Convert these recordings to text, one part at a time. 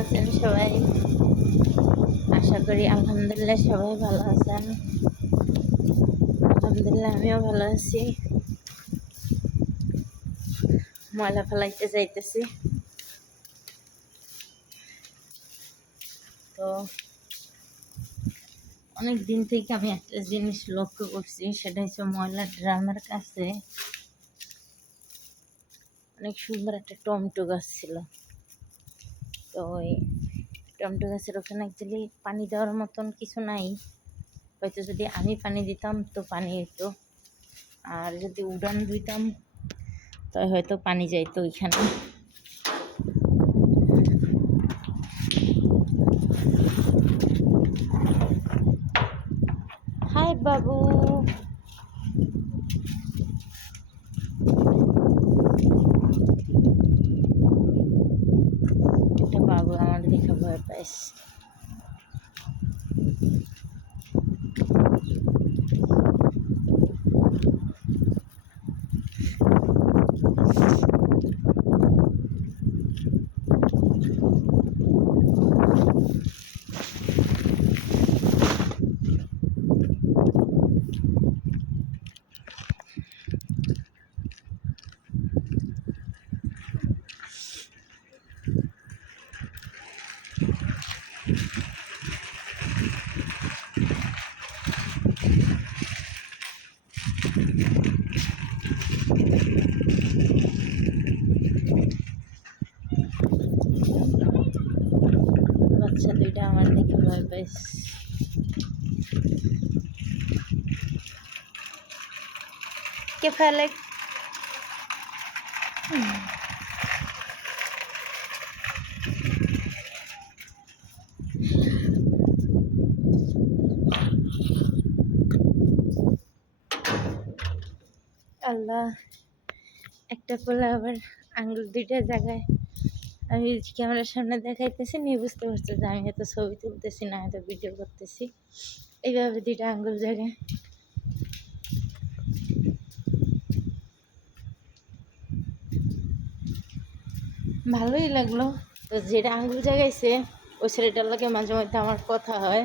আছেন সবাই? আশা করি আলহামদুলিল্লাহ সবাই ভালো আছেন। আলহামদুলিল্লাহ আমিও ভালো আছি। ময়লা ফেলাইতে যাইতেছি। তো অনেক দিন থেকে আমি একটা জিনিস লক্ষ্য করছি, সেটা হচ্ছে ময়লা ড্রামের কাছে অনেক সুন্দর একটা টমেটো গাছ ছিল। তো ওই টমেটো গাছের ওখানে অ্যাকচুয়ালি পানি দেওয়ার মতন কিছু নাই। হয়তো যদি আমি পানি দিতাম তো পানি হতো আর যদি উড়ান দিতাম, তাই হয়তো পানি যাইতো ওইখানে হাই বাবু একটা বাবু আমার দেখে ভয় পাইস বাচ্চা দুইটা আমার পাইস কে ফেলে আল্লাহ একটা পোলা আবার আঙ্গুল দুইটা জায়গায় আমি ক্যামেরার সামনে দেখাইতেছি, নিয়ে বুঝতে পারছে যে আমি এত ছবি তুলতেছি না, এত ভিডিও করতেছি। এইভাবে দুইটা আঙ্গুল জায়গায় ভালোই লাগল। তো যেটা আঙ্গুল জাগাইছে, ওই ছেলেটার লাগে মাঝে মধ্যে আমার কথা হয়।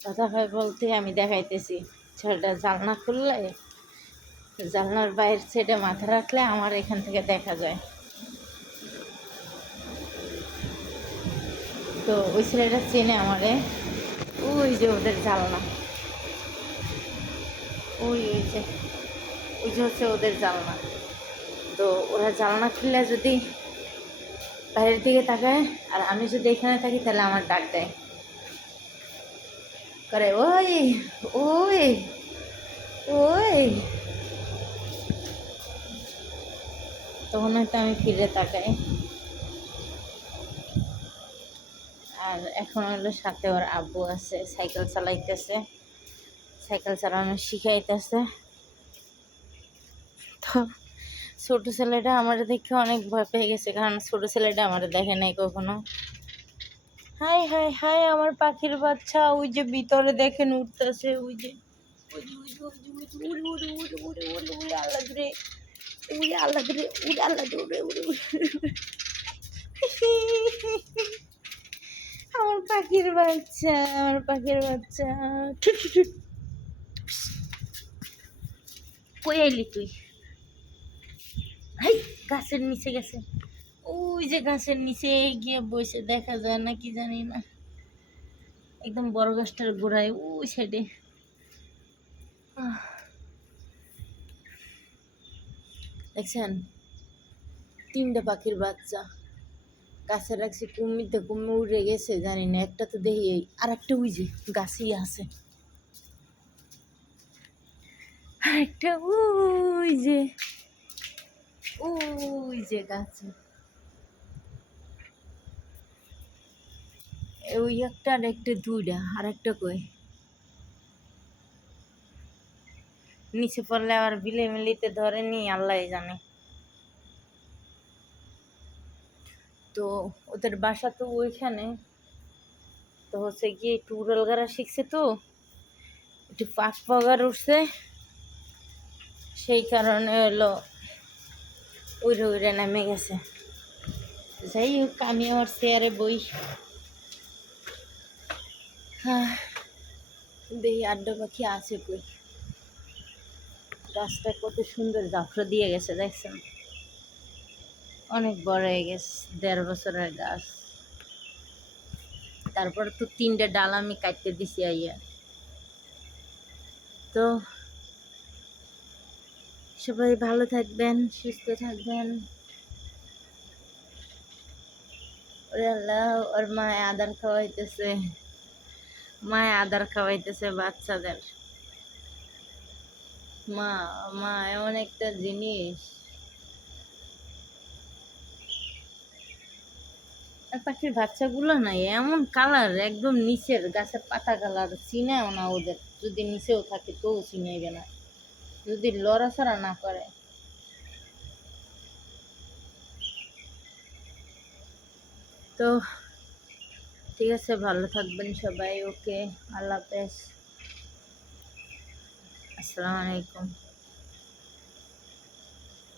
কথা হয় বলতে আমি দেখাইতেছি, ছেলেটা জালনা খুললে, জালনার বাইরের সাইডে মাথা রাখলে আমার এখান থেকে দেখা যায়। তো ওই ছেলেটা চেনে আমারে। ওই যে ওদের জানলা। ওই ওই যে ওই যে হচ্ছে ওদের জানলা। তো ওরা জানলা খুললে যদি বাইরের দিকে তাকায়, আর আমি যদি এখানে থাকি তাহলে আমার ডাক দেয়। করে, ওই ওই ওই। তখন হয়তো আমি ফিরে তাকাই। আর এখন হলো সাথে ওর আব্বু আছে, সাইকেল চালাইতেছে। সাইকেল চালানো শিখাইতেছে। তো ছোট ছেলেটা আমার দেখে অনেক ভয় পেয়ে গেছে, কারণ ছোট ছেলেটা আমার দেখে নাই কখনো। হাই হাই হাই, আমার পাখির বাচ্চা, ওই যে ভিতরে দেখেন উঠতেছে, ওই যে আল্লাহ আল্লাহ রে উড়ে আল্লাহ উড়ে উড়ে উড়ে আমার পাখির বাচ্চা, আমার পাখির বাচ্চা। কই আইলি তুই? হাই, গাছের নিচে গেছে। ওই যে গাছের নিচে গিয়ে বসে দেখা যায় না, কি জানি না। একদম বড় গাছটার গোড়ায়, ওই সাইডে দেখছেন? তিনটা পাখির বাচ্চা। গাছে রাখছি কুমিরতে কুমির উড়ে গেছে, জানি না, একটা তো দেখি আর একটা যে গাছেই আছে। আর একটা ওই যে ওই যে গাছে। ওই একটা আর একটা দুইটা আর একটা কই? নিচে পড়লে আবার বিলে মিলিতে ধরে নি আল্লাহ জানে। তো ওদের বাসা তো ওইখানে। তো হচ্ছে গিয়ে একটু উড়াল গাড়া শিখছে তো, একটু পাক পাগার উঠছে। সেই কারণে হলো উড়ে উড়ে নেমে গেছে। যাই হোক, আমি আমার চেয়ারে বই। হ্যাঁ দেখি আড্ডা পাখি আছে কই? গাছটা কত সুন্দর জাফরা দিয়ে গেছে, দেখছেন? অনেক বড় হয়ে গেছে, দেড় বছরের গাছ। তারপর তো তিনটে ডাল আমি কাটতে দিছি আইয়া। তো সবাই ভালো থাকবেন, সুস্থ থাকবেন। ওরে আল্লাহ, ওর মায় আদার খাওয়াইতেছে। মায় আদার খাওয়াইতেছে বাচ্চাদের। মা মা, এমন একটা জিনিস। পাখির বাচ্চাগুলো না এমন কালার একদম নিচের গাছের পাতা কালার চিনেও না ওদের। যদি নিচেও থাকে তবু চিনাইবে না। যদি লড়াচড়া না করে। তো, ঠিক আছে, ভালো থাকবেন সবাই, ওকে, আল্লাহ হাফেজ। আসসালামু আলাইকুম।